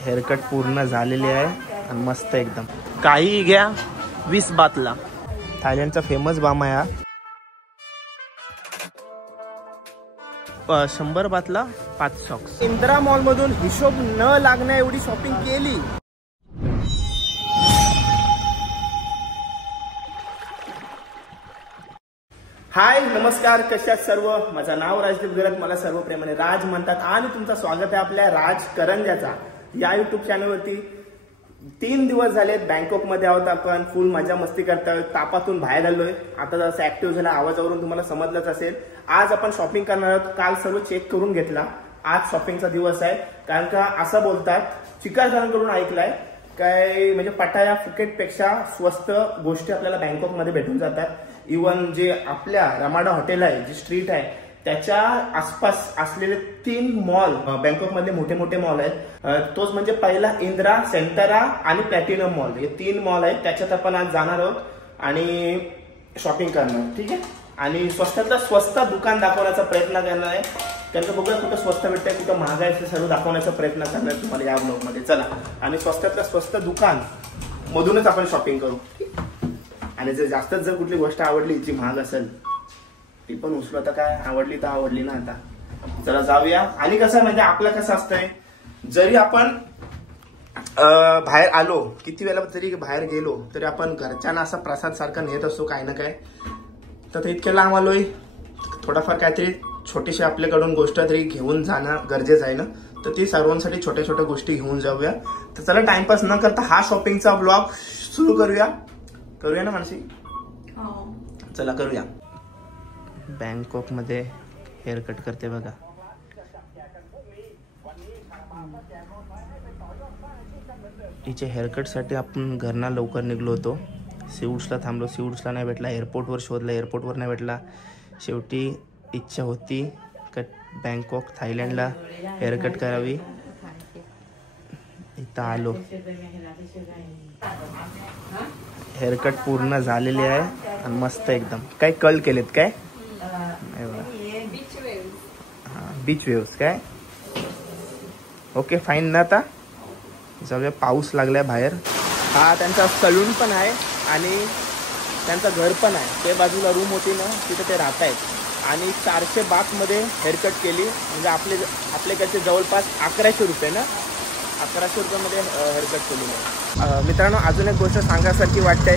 Haircut पूर्ण झालेली आहे आणि मस्त एकदम. काही घ्या 20 बातला. थायलंडचा फेमस बाम आहे हा. 100 बातला 5 सॉक्स. इंदिरा मॉल मधून हिशोब न लागण्या एवढी शॉपिंग केली. हाय नमस्कार, कशा सर्व. माझं नाव राजदीप गरत, मला सर्व प्रेमाने राज म्हणतात आणि तुमचं स्वागत आहे आपल्या राज करंजाचा या युट्यूब चॅनलवरती. 3 दिवस झाले बँकॉक मध्ये आहोत आपण. फुल मजा मस्ती करतोय, तापातून बाहेर आलोय. आता जसं ऍक्टिव्ह झाला आवाजावरून तुम्हाला समजलंच असेल. आज आपण शॉपिंग करणार आहोत. काल सर्व चेक करून घेतला. आज शॉपिंगचा दिवस आहे. कारण का असं बोलतात, चिकासरांकडून ऐकलंय काय, म्हणजे पटाया फुकेट पेक्षा स्वस्त गोष्टी आपल्याला बँकॉक मध्ये भेटून जातात. इवन जे आपल्या रमाडा हॉटेल आहे, जी स्ट्रीट आहे, त्याच्या आसपास असलेले 3 मॉल बँकॉक मध्ये मोठे मोठे मॉल आहेत. तोच म्हणजे पहिला इंदिरा, सेंटरा आणि प्लॅटिनम मॉल. हे 3 मॉल आहेत. त्याच्यात आपण आज जाणार आहोत आणि शॉपिंग करणार. ठीक आहे. आणि स्वस्तातलं स्वस्त दुकान दाखवण्याचा प्रयत्न करणार आहे. त्यांचं बघूया कुठं स्वस्त भेटतंय, कुठं महाग आहे, सर्व दाखवण्याचा प्रयत्न करणार तुम्हाला या ब्लॉग मध्ये. चला, आणि स्वस्तातलं स्वस्त दुकान मधूनच आपण शॉपिंग करू. आणि जर कुठली गोष्ट आवडली जी महाग असेल ती पण उचलू. आता काय, आवडली तर आवडली ना. आता चला जाऊया. आणि कसं म्हणजे आपलं कसं असतंय, जरी आपण बाहेर आलो, किती वेळा जरी बाहेर गेलो, तरी आपण घरच्यांना असा प्रसाद सारखा नेत असतो काही ना काय. तर इतक्या लांब आलोय, थोडाफार काहीतरी छोटीशी आपल्याकडून गोष्ट तरी घेऊन जाणं गरजेचं आहे ना. तर ती सर्वांसाठी छोट्या छोट्या गोष्टी घेऊन जाऊया. तर चला टाइमपास न करता हा शॉपिंगचा ब्लॉग सुरू करूया ना मानसी. चला करूया. बँकॉक मध्ये हेअरकट करते बघा. तिच्या हेअरकट साठी आपण घरना लवकर निघलो होतो. सिवूड्सला थांबलो, सिवूड्सला नाही भेटला. एअरपोर्टवर शोधला, एअरपोर्टवर नाही भेटला. शेवटी इच्छा होती का बँकॉक थायलंडला हेअरकट करावी. इथं आलो. हेअरकट पूर्ण झालेली आहे आणि मस्त एकदम. काय कल केलेत काय, बीच वेव्स काय. ओके फाईन ना. आता जाऊया. पाऊस लागलाय बाहेर. हा त्यांचा सलून पण आहे आणि त्यांचं घर पण आहे. ते बाजूला रूम होती ना, तिथे ते राहत आहेत. आणि 400 बात मध्ये हेअरकट केली. म्हणजे आपल्याकडचे जवळपास 1100 रुपये ना, 1100 रुपयामध्ये हेअरकट केलेली आहे. मित्रांनो, अजून एक गोष्ट सांगायसारखी वाटते.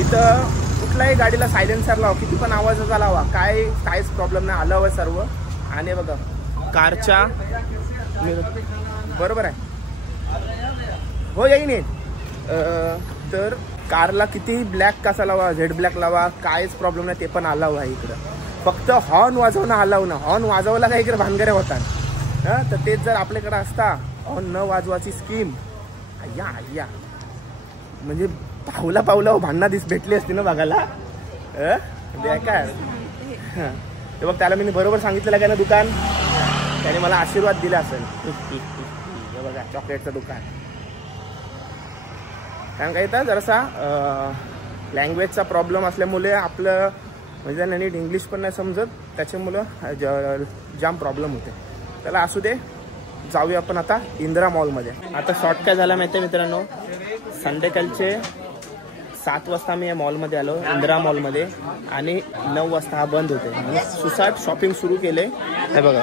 इथं कुठल्याही गाडीला सायलेन्सर लावा, किती पण आवाजाचा लावा, काहीच प्रॉब्लेम नाही. आलं हवं सर्व. आणि बघा कारच्या बरोबर आहे हो येईन. तर कारला किती ब्लॅक कसा लावा, झेड ब्लॅक लावा, काहीच प्रॉब्लेम नाही. ते पण आला हवा आहे इकडं. फक्त हॉर्न वाजवणं आलाव ना. हॉर्न वाजवला का इकडे भानगऱ्या होतात. तर तेच जर आपल्याकडे असता हॉर्न न वाजवायची स्कीम, या म्हणजे पावला भांडणा भेटली असती ना बघायला. बेकार. ते बघ, त्याला मी बरोबर सांगितलेलं काय ना दुकान, त्याने मला आशीर्वाद दिला असेल. हे बघा चॉकलेटचं दुकान. कारण काय तर जरासा लँग्वेजचा प्रॉब्लेम असल्यामुळे आपलं म्हणजे त्यांना नीट इंग्लिश पण नाही समजत, त्याच्यामुळं जाम प्रॉब्लेम होते. त्याला असू दे. जाऊया आपण आता इंदिरा मॉलमध्ये. आता शॉर्ट काय झाला माहिती आहे मित्रांनो, संध्याकाळचे 7 वाजता मी या मॉलमध्ये आलो, इंदिरा मॉलमध्ये. आणि 9 वाजता हा बंद होते. आणि सुसाट शॉपिंग सुरू केले. हे बघा,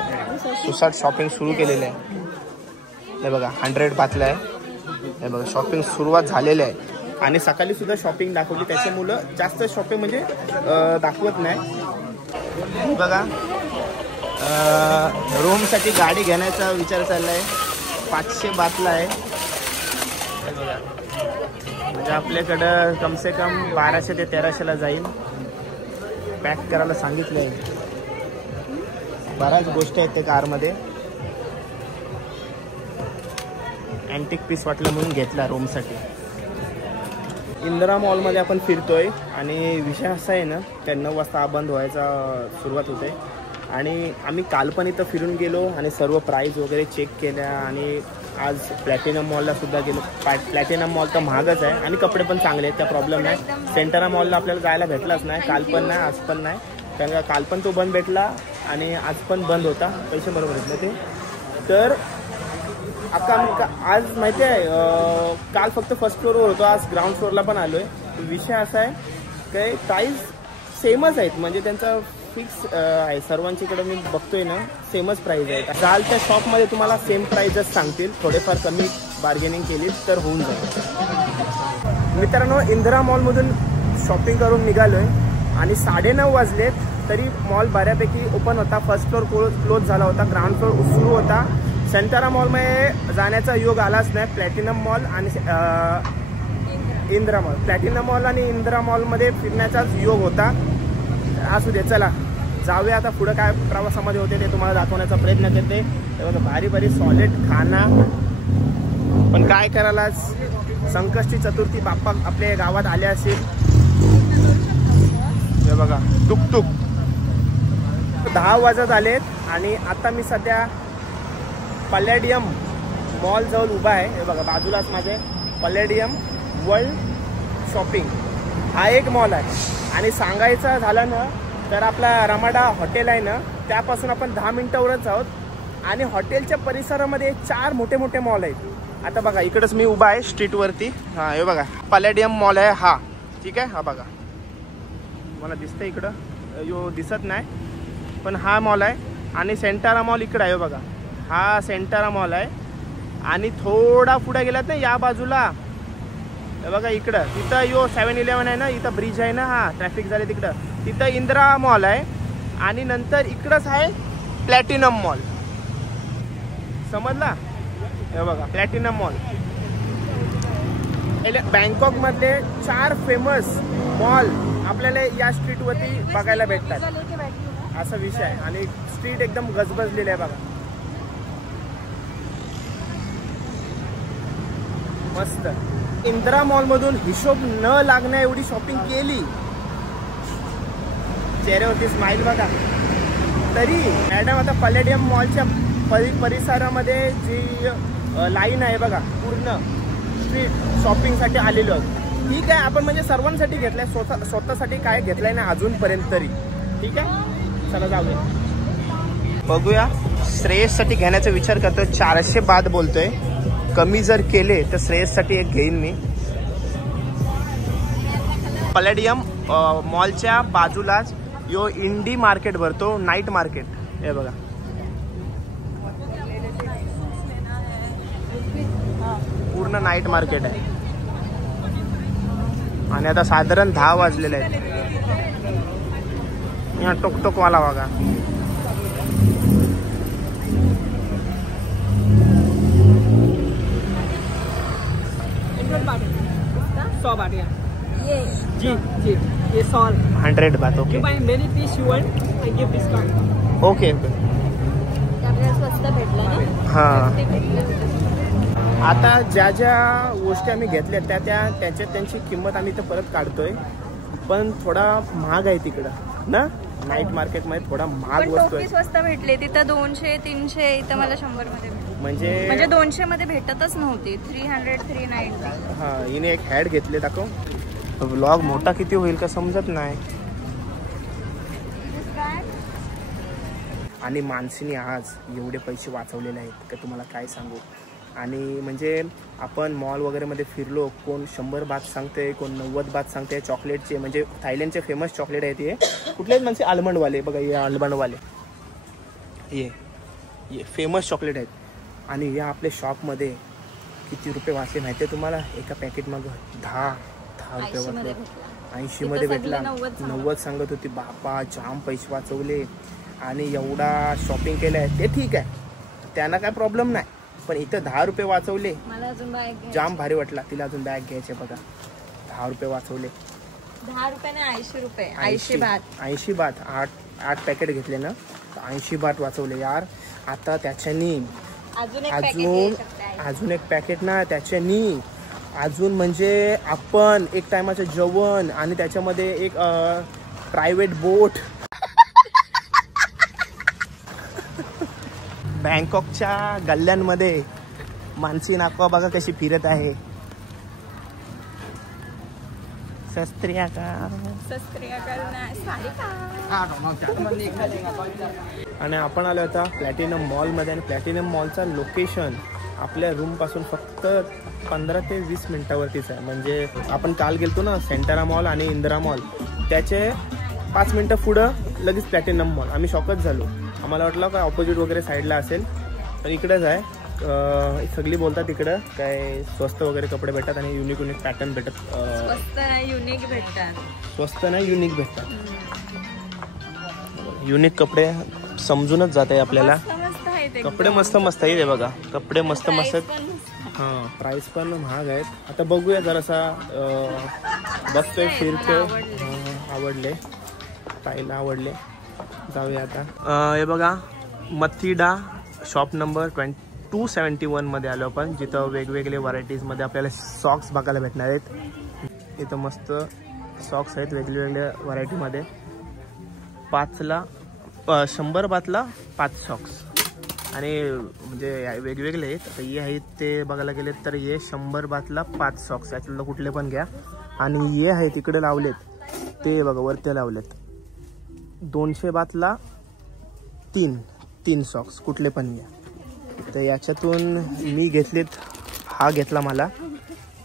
सुसाट शॉपिंग सुरू केलेलं आहे. हे बघा 100 बातला आहे. हे बघा शॉपिंग सुरुवात झालेली आहे. आणि सकाळी सुद्धा शॉपिंग दाखवली, त्याच्यामुळं जास्त शॉपिंग म्हणजे दाखवत नाही. बघा रूमसाठी गाडी घेण्याचा विचार चाललाय. 500 बातला आहे. म्हणजे आपल्याकडं कमसे कम 1200 ते 1300ला जाईल. पॅक करायला सांगितलं आहे. बऱ्याच गोष्टी आहेत त्या कारमध्ये. अँटिक पीस वाटलं म्हणून घेतला रूमसाठी. इंदिरा मॉलमध्ये आपण फिरतोय आणि विषय असा आहे ना, त्या 9 वाजता बंद व्हायचा सुरुवात होते. आणि आम्ही काल पण इथं फिरून गेलो आणि सर्व प्राईस वगैरे चेक केल्या. आणि आज प्लॅटिनम मॉलला सुद्धा गेलो. प्लॅटिनम मॉल तर महागच आहे आणि कपडे पण चांगले आहेत, त्या प्रॉब्लेम नाही. सेंटरा मॉलला आपल्याला जायला भेटलाच नाही. काल पण नाही, आज पण नाही. कारण का काल पण तो बंद भेटला आणि आज पण बंद होता. पैसे बरोबर आहेत ना ते. तर आज माहिती आहे काल फक्त फर्स्ट फ्लोअरवर होतो, आज ग्राउंड फ्लोअरला पण आलोय. विषय असा आहे काय प्राईस सेमच आहेत, म्हणजे त्यांचा फिक्स आहे सर्वांची इकडे मी बघतोय ना सेमच प्राईस आहे. जाल त्या शॉपमध्ये तुम्हाला सेम प्राईजच सांगतील, थोडेफार कमी बार्गेनिंग केली तर होऊन जाईल. मित्रांनो इंदिरा मॉलमधून शॉपिंग करून निघालोय आणि 9:30 वाजलेत तरी मॉल बऱ्यापैकी ओपन होता. फर्स्ट फ्लोअर क्लोज झाला होता, ग्राउंड फ्लोअर सुरू होता. सेंटारा मॉलमध्ये जाण्याचा योग आलाच नाही. प्लॅटिनम मॉल आणि इंदिरा मॉल, प्लॅटिनम मॉल आणि इंदिरा मॉलमध्ये फिरण्याचाच योग होता. असू दे, चला जाऊया आता पुढं काय प्रवासामध्ये होते ते तुम्हाला दाखवण्याचा प्रयत्न करते. तेव्हा भारी भारी सॉलिड खाना, पण काय करायला संकष्टी चतुर्थी बाप्पा आपल्या गावात आले असेल. हे बघा टुकटुक 10 वाजत आलेत आणि आता मी सध्या पॅलेडियम मॉल जवळ उभा आहे. हे बघा बाजूलाच माझे पॅलेडियम वर्ल्ड शॉपिंग हा एक मॉल आहे. आणि सांगायचं झालं ना तर आपला रमाडा हॉटेल आहे ना त्यापासून आपण 10 मिनिटावरच आहोत. आणि हॉटेलच्या परिसरामध्ये 4 मोठे मोठे मॉल आहेत. आता बघा इकडंच मी उभा आहे स्ट्रीटवरती. हा हे बघा पॅलेडियम मॉल आहे हा, ठीक आहे. हा बघा मला दिसतंय इकडं, यो दिसत नाही पण हा मॉल आहे. आणि सेंटारा मॉल इकडं आहे बघा, हा सेंटारा मॉल आहे. आणि थोडा पुढे गेलात ना या बाजूला हे बघा इकडं, तिथं यो 7-Eleven आहे ना, इथं ब्रिज आहे ना, हा ट्रॅफिक झाले तिकडं, तिथं इंदिरा मॉल आहे. आणि नंतर इकडंच आहे प्लॅटिनम मॉल, समजला. हे बघा प्लॅटिनम मॉल. बँकॉक मधले 4 फेमस मॉल आपल्याला या स्ट्रीटवरती बघायला भेटतात, असा विषय आहे. आणि स्ट्रीट एकदम गजबजलेली आहे बघा, मस्त. इंदिरा मॉलमधून हिशोब न लागण्या एवढी शॉपिंग केली, चेहऱ्यावरती स्माइल बघा. तरी मॅडम आता पॅलेडियम मॉलच्या परिसरामध्ये जी लाईन आहे बघा, पूर्ण स्ट्रीट शॉपिंगसाठी आलेलो आहोत. ठीक आहे, आपण म्हणजे सर्वांसाठी घेतलंय, स्वतःसाठी काय घेतलंय ना अजूनपर्यंत तरी. ठीक आहे, चला जाऊया बघूया. श्रेयससाठी घेण्याचा विचार करतोय, 400 बाद बोलतोय. कमी जर केले तर श्रेयससाठी एक घेईन मी. पॅलेडियम मॉलच्या बाजूलाच यो इंडी मार्केट भरतो, नाईट मार्केट. हे बघा पूर्ण नाईट मार्केट आहे. आणि आता साधारण 10 वाजलेले आहेत. या टोकटोकवाला बघा, जी जी ये 100 बात. Okay many piece you want I give discount. Okay okay. स्वस्त भेटलं ना. हां आता ज्या ज्या गोष्टी आम्ही घेतल्या त्यांची किंमत आम्ही इथं परत काढतोय. पण थोडा महाग आहे तिकडं ना, नाईट मार्केटमध्ये थोडा महाग वस्तू आहे. स्वस्त भेटले तिथं 200-300, इथं मला 100 मध्ये म्हणजे 200 मध्ये भेटतच नव्हती. 300-390. हा हिने एक हॅड घेतले दाखव. व्लॉग मोठा किती होईल का समजत नाही. आणि मानसीने आज एवढे पैसे वाचवलेले आहेत का तुम्हाला काय सांगू. आणि म्हणजे आपण मॉल वगैरे मध्ये फिरलो, कोण 100 बात सांगते, कोण 90 बात सांगते. चॉकलेटचे म्हणजे थायलंडचे फेमस चॉकलेट आहेत हे, कुठलेच म्हणजे आल्मंडवाले बघा, हे आल्मंडवाले ये फेमस चॉकलेट आहेत. आणि या आपल्या शॉपमध्ये किती रुपये वाचले माहिती आहे तुम्हाला. एका पॅकेट मग 10 रुपये वाचले. 80 मध्ये भेटला, 90 सांगत होती. बापा जाम पैसे वाचवले. आणि एवढा शॉपिंग केलं आहे ते ठीक आहे, त्यांना काय प्रॉब्लेम नाही. पण इथं 10 रुपये वाचवले, जाम भारी वाटला. तिला अजून बॅग घ्यायचे बघा, 10 रुपये वाचवले. 10 रुपये 80 रुपये, 80 बात. 8 पॅकेट घेतले ना, 80 बात वाचवले यार. आता त्याच्यानी अजून एक पॅकेट ना, त्याच्यानी अजून म्हणजे आपण एक टायमाचं जेवण आणि त्याच्यामध्ये एक प्रायव्हेट बोट. बँकॉकच्या गल्ल्यांमध्ये मानसी नाकवा बघा कशी फिरत आहे. आणि आपण आलो आता प्लॅटिनम मॉलमध्ये. आणि प्लॅटिनम मॉलचा लोकेशन आपल्या रूमपासून फक्त 15 ते 20 मिनिटावरतीच आहे. म्हणजे आपण काल गेलतो ना सेंटरा मॉल आणि इंदिरा मॉल, त्याचे 5 मिनिटं पुढं लगेच प्लॅटिनम मॉल. आम्ही शॉकच झालो. आम्हाला वाटलं काय ऑपोजिट वगैरे साईडला असेल, तर इकडेच आहे. सगळी बोलतात इकडं काय स्वस्त वगैरे कपडे भेटतात आणि युनिक युनिक पॅटर्न भेटतात. स्वस्त नाही युनिक भेटतात. स्वस्त नाही युनिक भेटतात. युनिक कपडे समजूनच जात आहे आपल्याला. कपडे मस्त मस्त आहेत बघा. कपडे मस्त मस्त आहेत. हां प्राईस पण महाग आहेत. आता बघूया जरासा बघतोय फिरतोय. आवडले स्टाईल आवडले. जाऊया आता. हे बघा मथिडा शॉप नंबर 271 मध्ये आलो आपण, जिथं वेगवेगळे व्हरायटीजमध्ये आपल्याला सॉक्स बघायला भेटणार आहेत. इथं मस्त सॉक्स आहेत वेगवेगळ्या व्हरायटीमध्ये. 100 बातला 5 सॉक्स आणि म्हणजे वेगवेगळे आहेत. आता हे आहेत ते बघायला गेलेत तर हे 100 बातला 5 सॉक्स. याच्यातलं कुठले पण घ्या. आणि हे आहेत तिकडे लावलेत ते बघा वरती लावलेत 200 बातला 3 सॉक्स. कुठले पण घ्या. तर याच्यातून मी घेतलेत. हा घेतला मला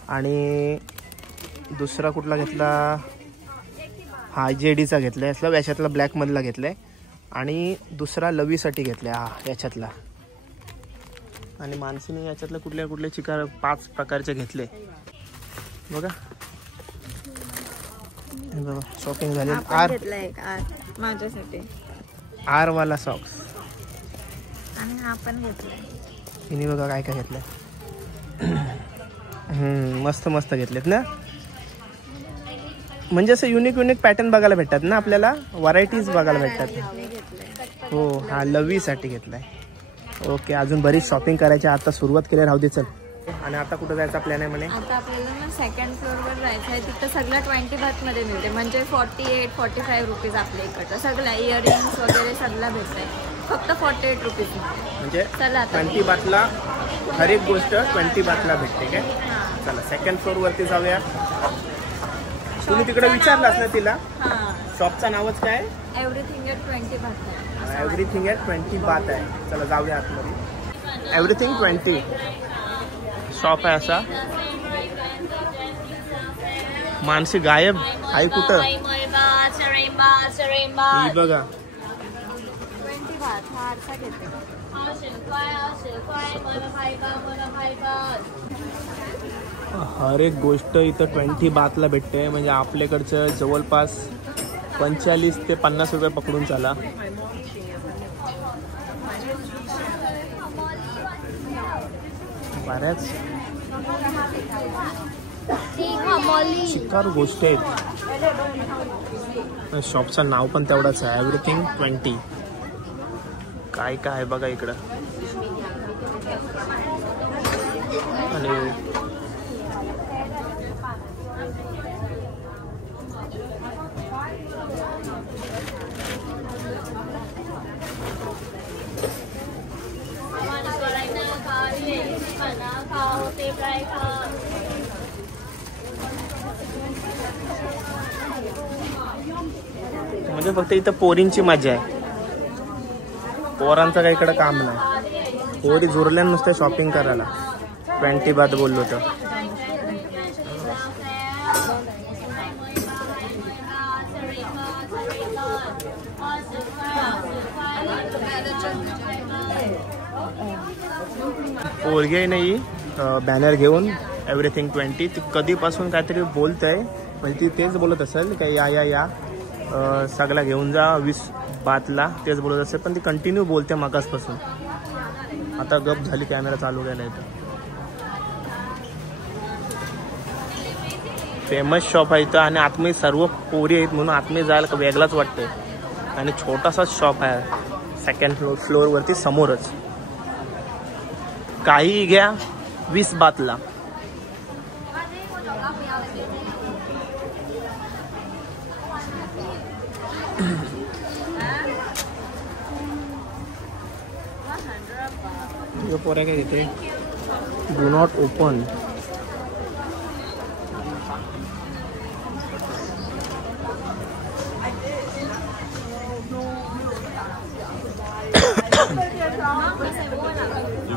आणि दुसरा कुठला घेतला, हा JDचा घेतला आहे. याच्यातला ब्लॅकमधला घेतला आहे आणि दुसरा लवीसाठी घेतला आहे. हा याच्यातला. आणि मानसीने याच्यातलं कुठले चिकार 5 प्रकारचे घेतले बघा. बघा शॉपिंग झाली. माझ्यासाठी R वाला सॉक्स. आणि हा पण घेतलाय. हिने बघा काय काय घेतलंय. मस्त मस्त घेतलेत ना. म्हणजे असं युनिक युनिक पॅटर्न बघायला भेटतात ना आपल्याला. व्हरायटीज बघायला भेटतात. हो हा लवीसाठी घेतलाय. ओके अजून बरीच शॉपिंग करायची. आता सुरुवात केली राहू दे चल. आणि आता कुठं जायचा प्लॅन आहे म्हणे. आता आपल्याला ना 2nd फ्लोअरवर जायचं आहे. तिथं सगळं 20 बातमध्ये मिळते. म्हणजे 48-45 रुपीज आपल्या इकडचं सगळं इयरिंग्स वगैरे सगळं भेटतंय फक्त 48 रुपीज. म्हणजे 20 बातला हर एक गोष्ट 20 बातला भेटते काय. चला 2nd फ्लोअरवरती जाऊया. तुम्ही तिकडे विचारलास ना तिला. शॉपचं नावच काय. एव्हरीथिंग ॲट 20 बात आहे. एव्हरीथिंग ॲट 20 बात आहे. चला जाऊया आतमध्ये. एव्हरीथिंग 20 शॉप आहे असा. मानसी गायब आहे कुठं. ही बघा 20 बात हा आरसा घेते. हर एक गोष्ट इथं 20 बातला भेटते. म्हणजे आपल्याकडचं जवळपास 45 ते 50 रुपये पकडून चाला. बऱ्याच चिकार गोष्टी आहेत. शॉपचं नाव पण तेवढंच आहे एव्हरीथिंग 20. काय काय आहे बघा इकडं. आणि म्हणजे फक्त इथं पोरींची मजा आहे. पोरांचं काही इकडं काम नाही. पोरी जुरल्या नुसतं शॉपिंग करायला. 20 बात बोललो तर. पोरगी नाही बॅनर घेऊन एव्हरीथिंग 20. ती कधीपासून काहीतरी बोलत आहे. म्हणजे ती तेच बोलत असेल का या सगळा घेऊन जा 20 बातला. तेच बोलत असेल पण ती कंटिन्यू बोलते मगासपासून. आता गप झाली. कॅमेरा चालू केला इथं. फेमस शॉप आहे इथं आणि आतमध्ये सर्व पोरी आहेत म्हणून आतमध्ये जायला वेगळाच वाटतंय. आणि छोटासाच शॉप आहे 2nd फ्लोअरवरती समोरच. काही घ्या 20 बातला. पोऱ्या काय घेते. Do not open.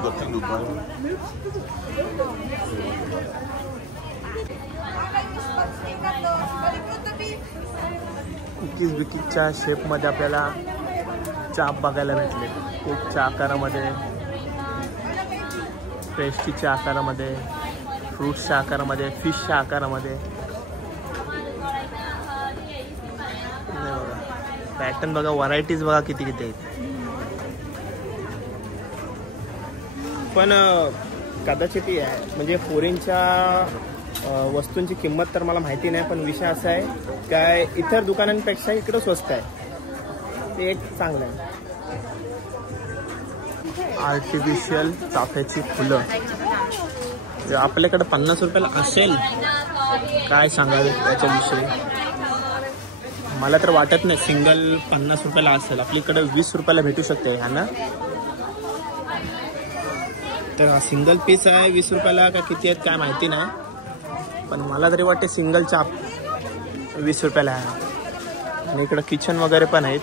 करतील दुपार. कुकीज बिकीजच्या शेपमध्ये आपल्याला चाप बघायला भेटले. केकच्या आकारामध्ये, पेस्ट्रीच्या आकारामध्ये, फ्रूट्सच्या आकारामध्ये, फिशच्या आकारामध्ये. पॅटर्न बघा, व्हरायटीज बघा किती किती आहेत. पण कदाचित ही आहे म्हणजे फॉरेनच्या वस्तूंची किंमत तर मला माहिती नाही, पण विषय असा आहे काय इतर दुकानांपेक्षा इकडं स्वस्त आहे, ते एक चांगलं आहे. आर्टिफिशियल चाफ्याची फुलं आपल्याकडे 50 रुपयाला असेल, काय सांगावे याच्याविषयी. मला तर वाटत नाही सिंगल 50 रुपयाला असेल. आपल्याकडे 20 रुपयाला भेटू शकते हा ना. तर सिंगल पीस आहे 20 रुपयाला का किती आहेत काय माहिती नाही, पण मला तरी वाटते सिंगल चाप 20 रुपयाला आहे. आणि इकडं किचन वगैरे पण आहेत.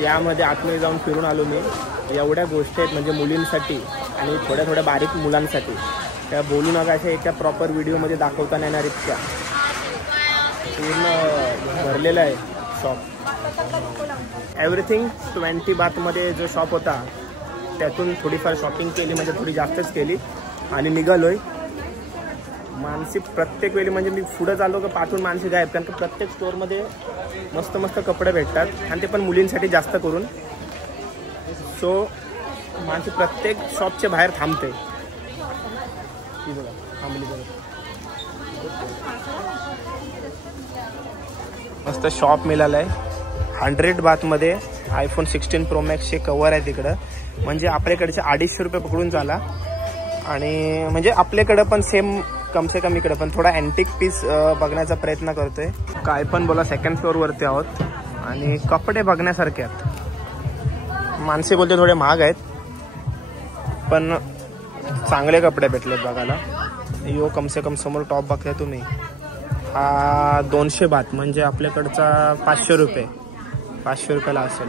यामध्ये आतमध्ये जाऊन फिरून आलो मी. एवढ्या गोष्टी आहेत म्हणजे मुलींसाठी आणि थोड्या थोड्या बारीक मुलांसाठी. त्या बोलू नका अशा एका प्रॉपर व्हिडिओमध्ये दाखवता नाही येणार इतक्या. पूर्ण भरलेलं आहे शॉप. एव्हरीथिंग 20 बातमध्ये जो शॉप होता त्यातून थोडीफार शॉपिंग केली, म्हणजे थोडी जास्तच केली आणि निघालोय. माणसे प्रत्येक वेळी म्हणजे मी पुढं चाललो का पाठवून माणसे गायब, कारण की प्रत्येक स्टोअरमध्ये मस्त मस्त कपडे भेटतात आणि ते पण मुलींसाठी जास्त करून. सो माणसे प्रत्येक शॉपच्या बाहेर थांबते. ती बघा थांबली बघा. मस्त शॉप मिळालं आहे. 100 बातमध्ये iPhone 16 Pro Maxचे कवर आहे तिकडं. म्हणजे आपल्याकडचे 250 रुपये पकडून चाला. आणि म्हणजे आपल्याकडं पण सेम कम से कम इकडं पण थोडा अँटिक पीस बघण्याचा प्रयत्न करतोय. काय पण बोला, 2nd फ्लोअरवरती आहोत आणि कपडे बघण्यासारखे आहेत. माणसे बोलते थोडे महाग आहेत, पण चांगले कपडे भेटलेत बघायला. यो कम से कम समोर टॉप बघताय तुम्ही, हा 200 बात म्हणजे आपल्याकडचा 500 रुपये. 500 रुपयाला असेल.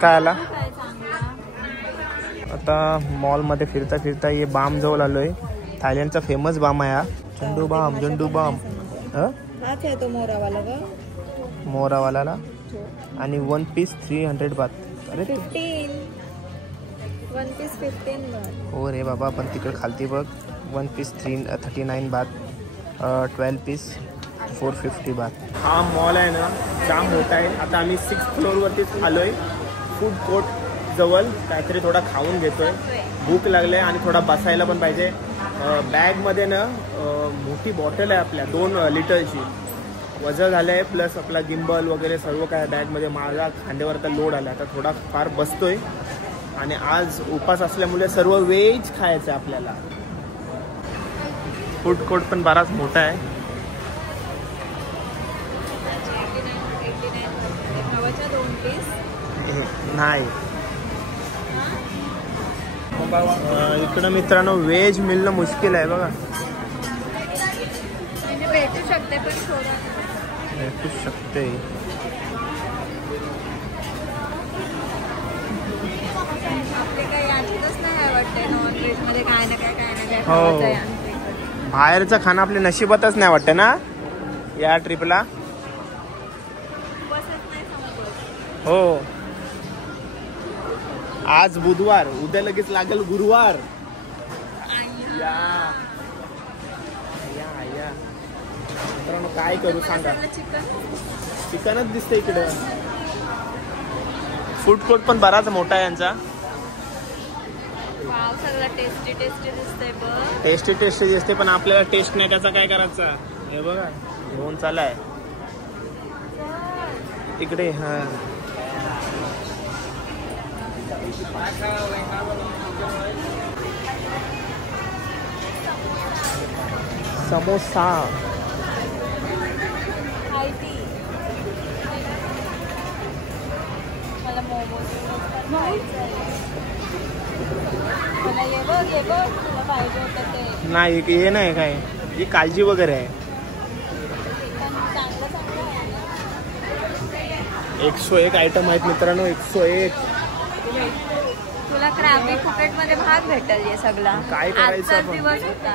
काय आला आता मॉलमध्ये फिरता फिरता ये बाम जवळ आलोय. थायलंडचा फेमस बाम आहे हा, झंडू बाम. झंडू बाम हाच आहे तो मोरावाला का? मोरावाला. आणि 1 पीस 300 बात. अरे 15 1 पीस 15 बात. हो रे बाबा, पण तिकडे खालती बघ 1 पीस 39 बात, 12 पीस 450 बात. हा मॉल आहे ना जाम मोठा आहे. आता आम्ही 6th फ्लोअरवरतीच आलोय. फूड कोर्ट जवळ काहीतरी थोडा खाऊन घेतोय. भूक लागले आणि थोडा बसायला पण पाहिजे. बॅगमध्ये ना मोठी बॉटल आहे आपल्या 2 लिटरची. वजन झालं आहे प्लस आपला गिंबल वगैरे सर्व काय बॅगमध्ये. माझा खांद्यावर तर लोड आला. आता थोडा फार बसतोय. आणि आज उपास असल्यामुळे सर्व व्हेज खायचं आहे आपल्याला. फूड कोर्ट पण बराच मोठा आहे. नाही इकडं मित्रांनो व्हेज मिळणं मुश्किल आहे बघा. भेटू शकते पण भेटू शकते. आपले काही आठवतच नाही वाटते नॉनव्हेज मध्ये काय ना काय हो. बाहेरचं खाणं आपल्या नशिबातच नाही वाटतं ना या ट्रिपला. हो. आज बुधवार, उद्या लगेच लागेल गुरुवार. या मित्रांनो काय करू सांगा. चिकनच दिसतं इकडं. फूड कोर्ट पण बराच मोठा आहे यांचा. टेस्टी दिसते पण आपल्याला टेस्ट नाही त्याचा काय करायचा. हे बघा घेऊन चालाय तिकडे. हा समोसा मला ये बघ तुला पाहिजे होतं ते नाही हे नाही काय, ही काळजी वगैरे आहे. चांगलं आहे ना. 101 आयटम आहेत मित्रांनो, 101. तुला क्राबी फुकटमध्ये भाग भेटेल हे सगळा. काय करायचं आजचा दिवस होता,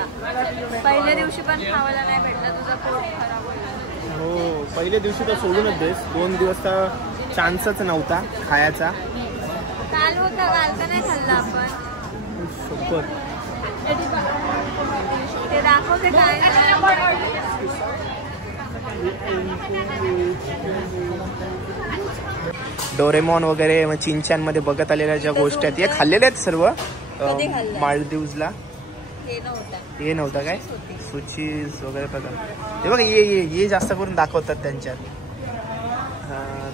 पहिल्या दिवशी पण खावायला नाही भेटला, तुझा पोट खराब होईल. हो पहिल्या दिवशी तर सोडूनच देस, 2 दिवस तर चान्सच नव्हता खायचा. काल होता, काल का नाही खाल्ला आपण. सुपर. ते दाखवते काय. डोरेमॉन वगैरे मग चिंचान मध्ये बघत आलेल्या ज्या गोष्टी आहेत, हे खाल्लेल्या आहेत सर्व. कधी खाल्लं? मालदीवला हे नव्हतं काय, सुचीज वगैरे प्रकार. ते बघ ये जास्त करून दाखवतात त्यांच्यात.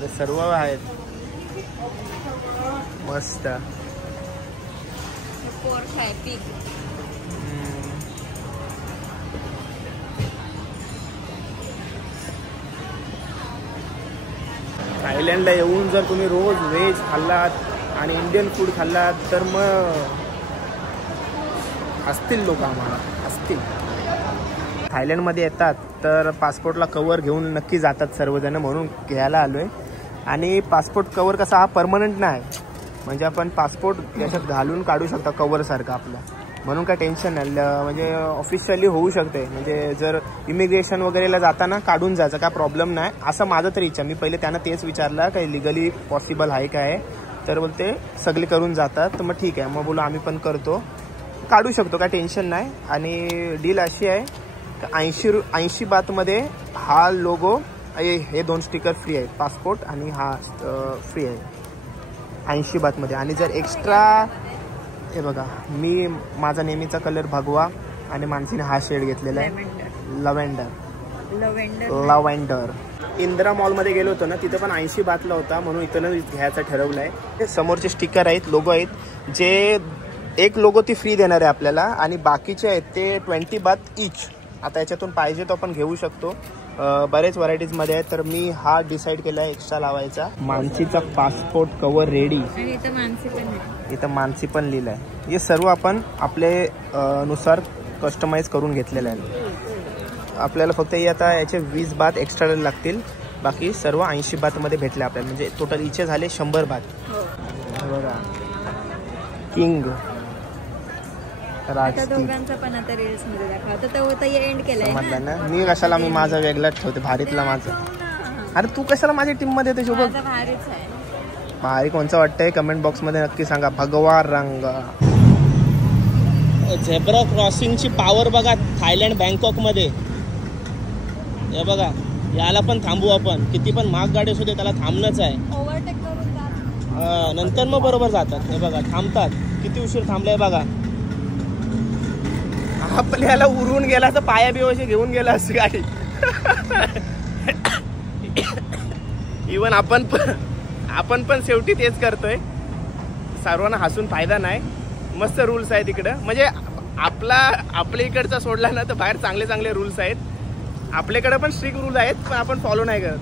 ते सर्व आहेत मस्त. पोर्क आहे, पीक. थायलंडला येऊन जर तुम्ही रोज व्हेज खाल्लात आणि इंडियन फूड खाल्लात तर मग असतील लोक, आम्हाला असतील. थायलंडमध्ये येतात तर पासपोर्टला कवर घेऊन नक्की जातात सर्वजण, म्हणून घ्यायला आलो आहे. आणि पासपोर्ट कवर कसा हा परमनंट नाही, म्हणजे आपण पासपोर्ट याच्यात घालून काढू शकता कवरसारखं आपला, म्हणून काय टेन्शन नाही. म्हणजे ऑफिशियली होऊ शकते, म्हणजे जर इमिग्रेशन वगैरेला जाताना काढून जायचं काय प्रॉब्लेम नाही, असं माझं तरी इच्छा. मी पहिले त्यांना तेच विचारलं काही लिगली पॉसिबल आहे काय, तर बोलते सगळे करून जातात. तर मग ठीक आहे, मग बोलू आम्ही पण करतो, काढू शकतो, काय टेन्शन नाही. आणि डील अशी आहे की 80 बातमध्ये हा लोगो, हे 2 स्टिकर फ्री आहेत, पासपोर्ट आणि हा फ्री आहे 80 बातमध्ये. आणि जर एक्स्ट्रा, हे बघा मी माझा नेहमीचा कलर भगवा आणि मानसीने हा शेड घेतलेला आहे लव्हेंडर. इंदिरा मॉलमध्ये गेलो होतो ना, तिथं पण 80 बातला होता, म्हणून इथं घ्यायचं ठरवलं आहे. समोरचे स्टिकर आहेत, लोगो आहेत, जे एक लोगो ती फ्री देणार आहे आपल्याला आणि बाकीचे आहेत ते 20 बात इच. आता याच्यातून पाहिजे तो आपण घेऊ शकतो, बरेच व्हरायटीजमध्ये आहेत. तर मी हा डिसाईड केला आहे एक्स्ट्रा लावायचा. मानसीचा पासपोर्ट कवर रेडी, इथं मानसी पण लिहिलं आहे. हे सर्व आपण आपले नुसार कस्टमाइज करून घेतलेलं आहे. आपल्याला फक्त हे आता याचे 20 बात एक्स्ट्रा लागतील, बाकी सर्व 80 बातमध्ये भेटले आपल्याला, म्हणजे टोटल इचे झाले 100 बात. बघा किंग दोघांचा पण आता रील्स मध्ये दाखवा, एंड केलाय ना. मी कशाला, मी माझा वेगळाच ठेवते, भारीतला माझा. अरे तू कशाला माझ्या टीम मध्ये येते शोभा? भारीच आहे. भारी कोणचं वाटतंय कमेंट बॉक्स मध्ये नक्की सांगा. भगवा रंग. झेब्रा क्रॉसिंगची पॉवर बघा थायलंड बँकॉक मध्ये. हे बघा, याला पण थांबू आपण, किती पण महाग गाडी असू दे त्याला थांबणंच आहे. ओव्हरटेक करून नंतर मग बरोबर जातात. हे बघा थांबतात, किती उशीर थांबलाय बघा. आपल्याला उरून गेला तर पाया बिवाशी घेऊन गेला असं गाडी. इवन आपण पण शेवटी तेच करतोय. सर्वांना हसून फायदा नाही. मस्त रूल्स आहेत इकडं, म्हणजे आपल्या इकडचा सोडला ना तर बाहेर चांगले रूल्स आहेत. आपल्याकडे पण स्ट्रिक्ट रूल आहेत, पण आपण फॉलो नाही करत.